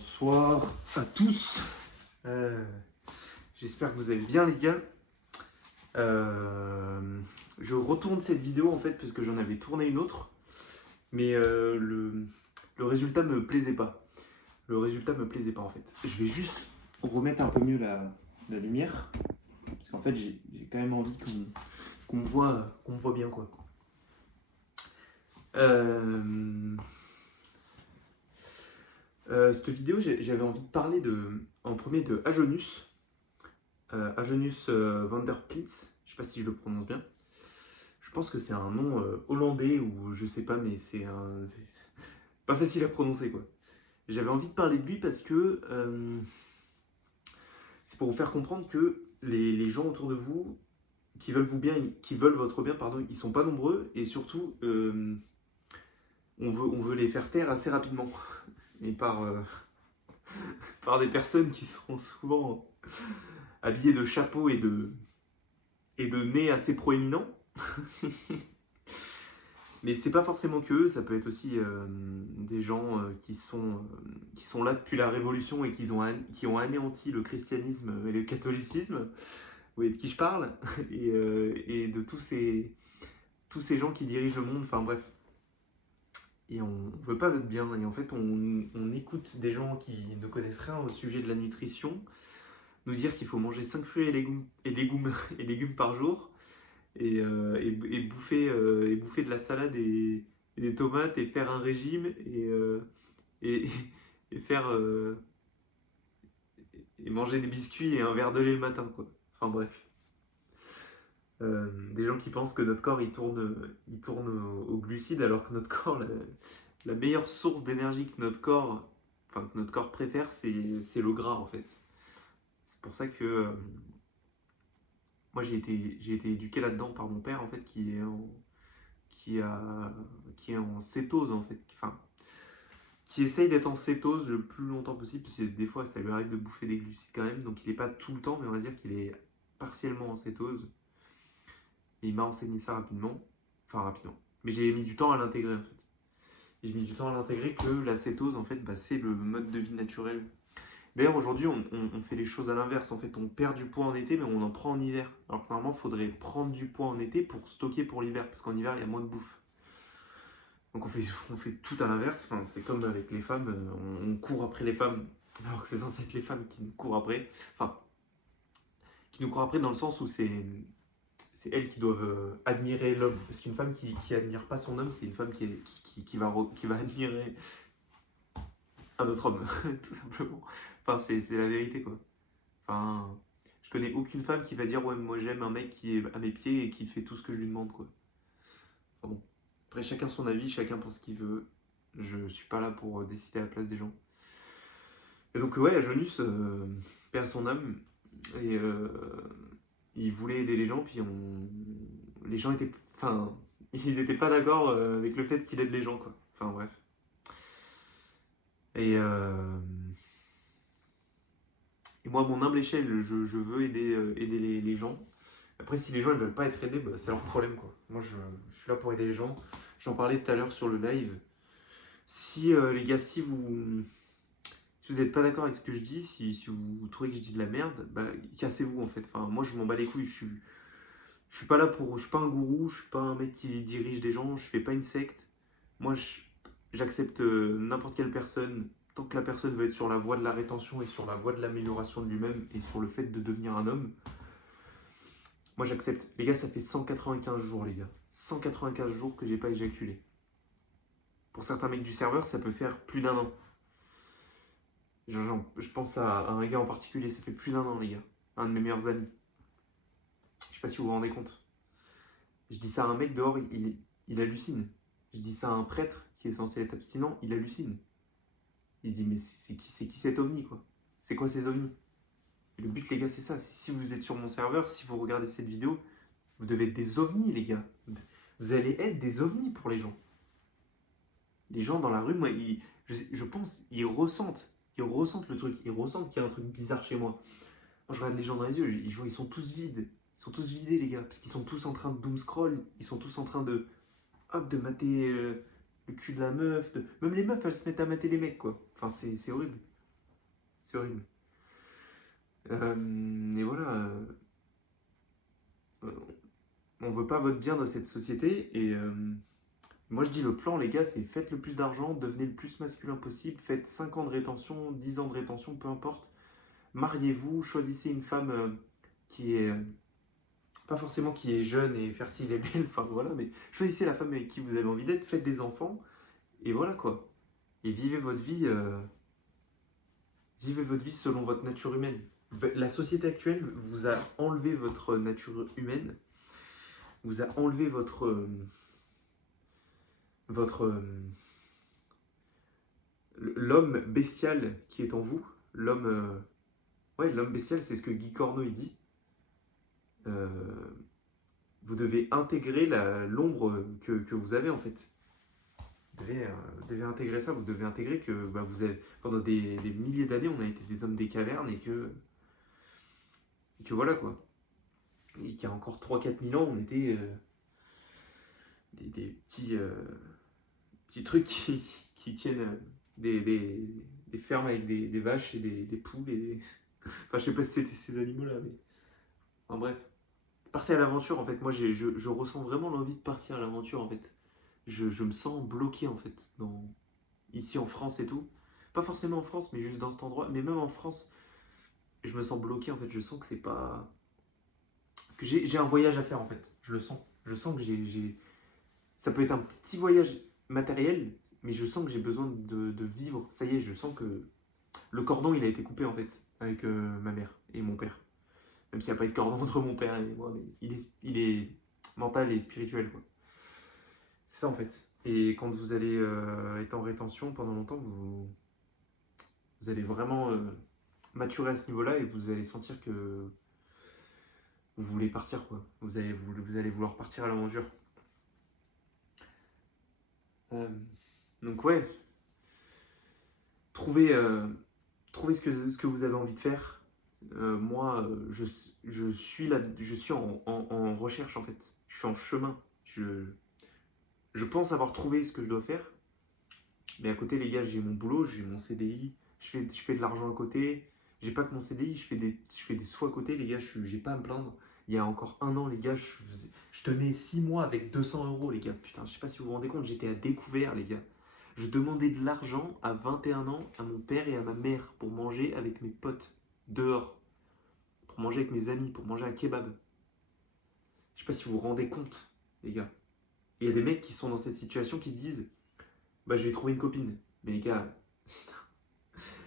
Bonsoir à tous. J'espère que vous allez bien les gars. Je retourne cette vidéo en fait parce que j'en avais tourné une autre, mais le résultat me plaisait pas. Le résultat me plaisait pas en fait. Je vais juste remettre un peu mieux la lumière parce qu'en fait j'ai quand même envie qu'on me voit bien quoi. Cette vidéo, j'avais envie de parler en premier de Agenius. Agenius van der Plints, je sais pas si je le prononce bien. Je pense que c'est un nom hollandais ou je sais pas, mais c'est pas facile à prononcer quoi. J'avais envie de parler de lui parce que c'est pour vous faire comprendre que les gens autour de vous qui veulent qui veulent votre bien, pardon, ils sont pas nombreux et surtout on veut les faire taire assez rapidement et par des personnes qui sont souvent habillées de chapeaux et de nez assez proéminents. Mais c'est pas forcément que eux, ça peut être aussi des gens qui sont là depuis la Révolution et qui ont anéanti le christianisme et le catholicisme. Vous voyez de qui je parle et de tous ces gens qui dirigent le monde, enfin bref. Et on veut pas votre bien. Et en fait, on écoute des gens qui ne connaissent rien au sujet de la nutrition nous dire qu'il faut manger 5 fruits et légumes par jour et bouffer de la salade et des tomates et faire un régime et, et faire et manger des biscuits et un verre de lait le matin quoi. Enfin bref. Des gens qui pensent que notre corps il tourne aux glucides alors que notre corps, la meilleure source d'énergie que notre corps préfère, c'est le gras en fait. C'est pour ça que moi j'ai été éduqué là-dedans par mon père en fait qui est en cétose en fait. Enfin, qui essaye d'être en cétose le plus longtemps possible parce que des fois ça lui arrive de bouffer des glucides quand même, donc il n'est pas tout le temps, mais on va dire qu'il est partiellement en cétose. Et il m'a enseigné ça rapidement. Enfin, rapidement. Mais j'ai mis du temps à l'intégrer, en fait. Et j'ai mis du temps à l'intégrer que la cétose, en fait, c'est le mode de vie naturel. D'ailleurs, aujourd'hui, on fait les choses à l'inverse. En fait, on perd du poids en été, mais on en prend en hiver. Alors que normalement, il faudrait prendre du poids en été pour stocker pour l'hiver. Parce qu'en hiver, il y a moins de bouffe. Donc, on fait tout à l'inverse. Enfin, c'est comme avec les femmes. On court après les femmes. Alors que c'est censé être les femmes qui nous courent après. Enfin, qui nous courent après dans le sens où c'est elles qui doivent admirer l'homme. Parce qu'une femme qui admire pas son homme, c'est une femme qui va admirer un autre homme, tout simplement. Enfin, c'est la vérité, quoi. Enfin, je connais aucune femme qui va dire ouais, moi j'aime un mec qui est à mes pieds et qui fait tout ce que je lui demande, quoi. Enfin, bon. Après, chacun son avis, chacun pense ce qu'il veut. Je suis pas là pour décider à la place des gens. Et donc, ouais, Agenius perd son âme et il voulait aider les gens, puis les gens étaient. Enfin, ils étaient pas d'accord avec le fait qu'il aide les gens, quoi. Enfin, bref. Et moi, à mon humble échelle, je veux aider les gens. Après, si les gens ne veulent pas être aidés, bah, c'est leur problème, quoi. Moi, je suis là pour aider les gens. J'en parlais tout à l'heure sur le live. Si, les gars, si vous n'êtes pas d'accord avec ce que je dis, si vous trouvez que je dis de la merde, bah, cassez-vous, en fait. Enfin, moi, je m'en bats les couilles. Je suis pas là pour. Je suis pas un gourou, je suis pas un mec qui dirige des gens, je fais pas une secte. Moi, j'accepte n'importe quelle personne tant que la personne veut être sur la voie de la rétention et sur la voie de l'amélioration de lui-même et sur le fait de devenir un homme. Moi, j'accepte. Les gars, ça fait 195 jours, les gars. 195 jours que j'ai pas éjaculé. Pour certains mecs du serveur, ça peut faire plus d'un an. Je pense à un gars en particulier, ça fait plus d'un an, les gars. Un de mes meilleurs amis. Je sais pas si vous vous rendez compte. Je dis ça à un mec dehors, il hallucine. Je dis ça à un prêtre qui est censé être abstinent, il hallucine. Il se dit, mais c'est qui cet ovni, quoi? C'est quoi ces ovnis? Et le but, les gars, c'est ça. C'est si vous êtes sur mon serveur, si vous regardez cette vidéo, vous devez être des ovnis, les gars. Vous allez être des ovnis pour les gens. Les gens dans la rue, moi, je pense, ils ressentent le truc. Ils ressentent qu'il y a un truc bizarre chez moi. Moi, je regarde les gens dans les yeux, ils sont tous vides. Ils sont tous vidés, les gars, parce qu'ils sont tous en train de doom scroll. Ils sont tous en train de mater le cul de la meuf. Même les meufs, elles se mettent à mater les mecs, quoi. Enfin, c'est horrible. C'est horrible. Et voilà, on veut pas votre bien dans cette société. Et moi, je dis le plan, les gars, c'est faites le plus d'argent, devenez le plus masculin possible, faites 5 ans de rétention, 10 ans de rétention, peu importe. Mariez-vous, choisissez une femme qui est pas forcément qui est jeune et fertile et belle, enfin voilà, mais choisissez la femme avec qui vous avez envie d'être, faites des enfants, et voilà quoi. Et vivez votre vie selon votre nature humaine. La société actuelle vous a enlevé votre nature humaine, vous a enlevé votre l'homme bestial qui est en vous, l'homme bestial, c'est ce que Guy Corneau il dit. Euh, vous devez intégrer l'ombre que vous avez en fait. Vous devez intégrer ça, vous devez intégrer que vous avez, pendant des milliers d'années, on a été des hommes des cavernes et que voilà quoi. Et qu'il y a encore 3-4 000 ans, on était des petits trucs qui tiennent des fermes avec des vaches et des poules. Enfin, je sais pas si c'était ces animaux-là, mais. Enfin, bref. Partez à l'aventure en fait. Moi, je ressens vraiment l'envie de partir à l'aventure en fait. Je me sens bloqué en fait, ici en France et tout. Pas forcément en France, mais juste dans cet endroit. Mais même en France, je me sens bloqué en fait. Je sens que c'est pas. Que j'ai un voyage à faire en fait. Je le sens. Je sens que ça peut être un petit voyage matériel, mais je sens que j'ai besoin de vivre. Ça y est, je sens que le cordon il a été coupé en fait avec ma mère et mon père. Même s'il n'y a pas eu de cordon entre mon père et moi, mais il est mental et spirituel quoi. C'est ça en fait. Et quand vous allez être en rétention pendant longtemps, vous allez vraiment maturer à ce niveau-là et vous allez sentir que vous voulez partir quoi. Vous allez vouloir partir à l'aventure. Euh, donc ouais, trouvez, trouvez ce que vous avez envie de faire. Moi, je suis en recherche en fait. Je suis en chemin. Je pense avoir trouvé ce que je dois faire. Mais à côté, les gars, j'ai mon boulot, j'ai mon CDI, je fais de l'argent à côté. J'ai pas que mon CDI, je fais des sous à côté, les gars, j'ai pas à me plaindre. Il y a encore un an, les gars, je tenais 6 mois avec 200 euros, les gars. Putain, je sais pas si vous vous rendez compte, j'étais à découvert, les gars. Je demandais de l'argent à 21 ans à mon père et à ma mère pour manger avec mes potes dehors, pour manger avec mes amis, pour manger un kebab. Je sais pas si vous vous rendez compte, les gars. Il y a des mecs qui sont dans cette situation qui se disent bah je vais trouver une copine. Mais les gars,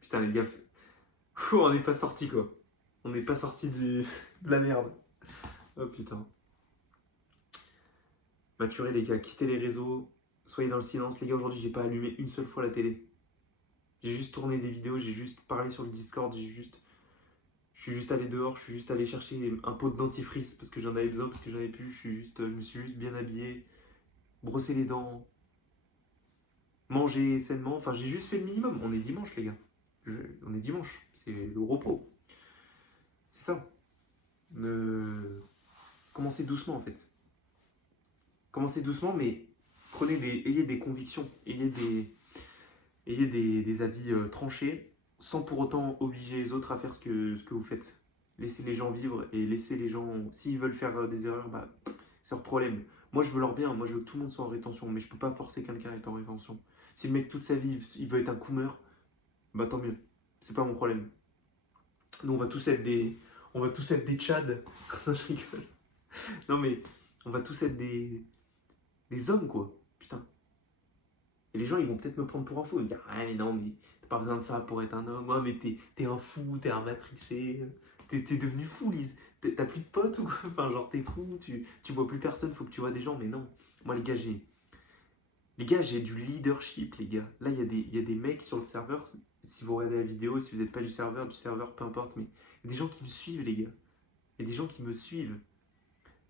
putain les gars, on n'est pas sorti quoi. On n'est pas sorti de la merde. Oh putain. Maturez les gars, quittez les réseaux, soyez dans le silence. Les gars, aujourd'hui j'ai pas allumé une seule fois la télé. J'ai juste tourné des vidéos, j'ai juste parlé sur le Discord, je suis juste allé dehors, je suis juste allé chercher un pot de dentifrice parce que j'en avais besoin, parce que j'en avais plus. Je me suis juste bien habillé, brossé les dents, mangé sainement. Enfin, j'ai juste fait le minimum. On est dimanche, les gars. On est dimanche, c'est le repos. C'est ça. Commencez doucement en fait. Commencez doucement, mais ayez des convictions, ayez des avis tranchés, sans pour autant obliger les autres à faire ce que vous faites. Laissez les gens vivre et laissez les gens, s'ils veulent faire des erreurs, bah, c'est leur problème. Moi, je veux leur bien, moi, je veux que tout le monde soit en rétention, mais je peux pas forcer quelqu'un à être en rétention. Si le mec, toute sa vie, il veut être un coumeur, bah tant mieux. C'est pas mon problème. Nous, on va tous être des Tchads. Non, je rigole. Non, mais on va tous être des hommes, quoi. Putain. Et les gens, ils vont peut-être me prendre pour un fou. Ils vont dire, ah, mais non, mais t'as pas besoin de ça pour être un homme. Ouais, mais t'es un fou, t'es un matrixé. T'es devenu fou, Lise. T'as plus de potes ou quoi? Enfin, genre, t'es fou, tu vois plus personne, faut que tu vois des gens. Mais non. Moi, les gars, j'ai du leadership, les gars. Là, il y a des mecs sur le serveur. Si vous regardez la vidéo, si vous n'êtes pas du serveur, peu importe. Mais il y a des gens qui me suivent, les gars. Il y a des gens qui me suivent.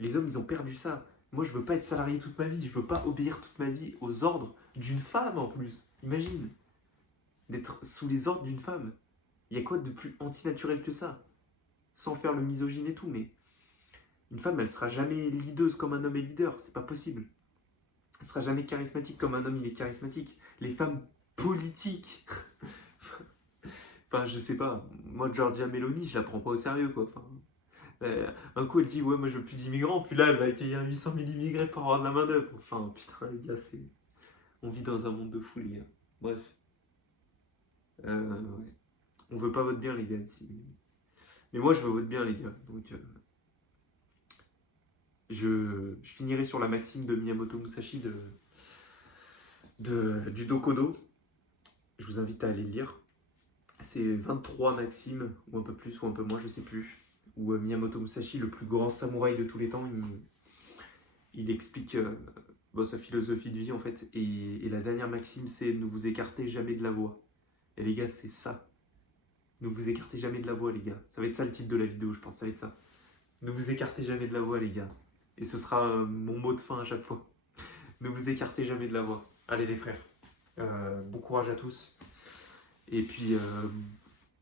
Les hommes, ils ont perdu ça. Moi, je veux pas être salarié toute ma vie. Je veux pas obéir toute ma vie aux ordres d'une femme en plus. Imagine, d'être sous les ordres d'une femme. Il y a quoi de plus antinaturel que ça? Sans faire le misogyne et tout, mais une femme, elle sera jamais leaduse comme un homme est leader. C'est pas possible. Elle sera jamais charismatique comme un homme il est charismatique. Les femmes politiques. Enfin, je sais pas. Moi, Giorgia Meloni, je la prends pas au sérieux, quoi. Enfin, un coup, elle dit, ouais, moi, je veux plus d'immigrants. Puis là, elle va accueillir 800 000 immigrés pour avoir de la main-d'œuvre. Enfin, putain, les gars, c'est... On vit dans un monde de fou, les gars. Bref. Ouais. On veut pas votre bien, les gars, ici. Mais moi, je veux votre bien, les gars. Donc, je finirai sur la maxime de Miyamoto Musashi du Dokodo. Je vous invite à aller lire. C'est 23 maximes, ou un peu plus, ou un peu moins, je sais plus. Où Miyamoto Musashi, le plus grand samouraï de tous les temps, il explique sa philosophie de vie, en fait. Et la dernière maxime, c'est ne vous écartez jamais de la voie. Et les gars, c'est ça. Ne vous écartez jamais de la voie, les gars. Ça va être ça le titre de la vidéo, je pense. Ça va être ça. Ne vous écartez jamais de la voie, les gars. Et ce sera mon mot de fin à chaque fois. Ne vous écartez jamais de la voie. Allez, les frères. Bon courage à tous. Et puis,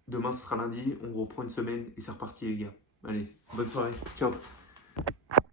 demain, ce sera lundi. On reprend une semaine et c'est reparti, les gars. Allez, bonne soirée. Ciao.